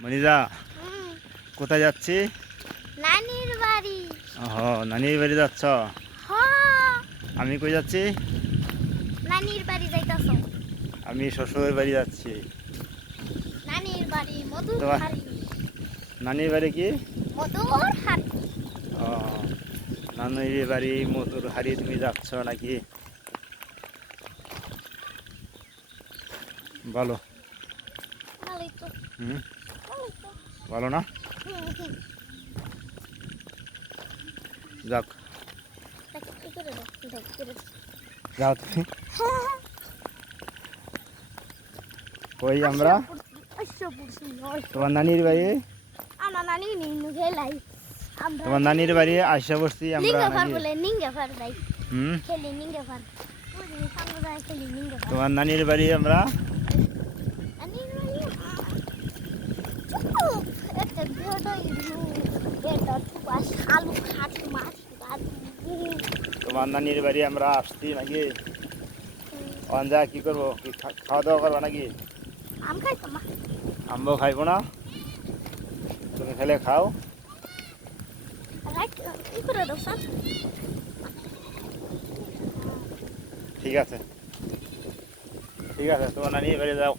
মনিজা হুম, কোথায় যাচ্ছি? নানির বাড়ি। হ নানির বাড়ি যাচ্ছ? হ আমি কই যাচ্ছি? নানির বাড়ি যাইতাছ। আমি শ্বশুরের বাড়ি যাচ্ছি। নানির বাড়ি হাড়ি নানির বাড়ি কি? মধুর হাড়ি ও নানির বাড়ি মধুর হাড়ি তুমি যাচ্ছ নাকি? বলো। হুম? বলো না। যাক। দেখ, কি করে দেখ, দেখ, করে দেখ। যাও তুমি কই আমরা। তোমার নানির বাড়ি আমরা তোমার নানির বাড়ি আসা বসছি আমরা নিঙ্গা ফার। নাকি বলে নিঙ্গা ফার যাই হুম খেলি নিঙ্গা ফার ওই যে সামনে যায় খেলি নিঙ্গা ফার তোমার নানির বাড়ি আমরা নানির বাড়ি চুপ খাটু মাছ তোমার নানির বাড়ি আমরা আসছি নাকি? অঞ্জা কি করব? কি খাওয়া দাওয়া করব নাকি? আম খাই তো মা খাইবো না। তুমি খেলে খাও। ঠিক আছে। ঠিক আছে তোমার নানির বাড়ি যাও।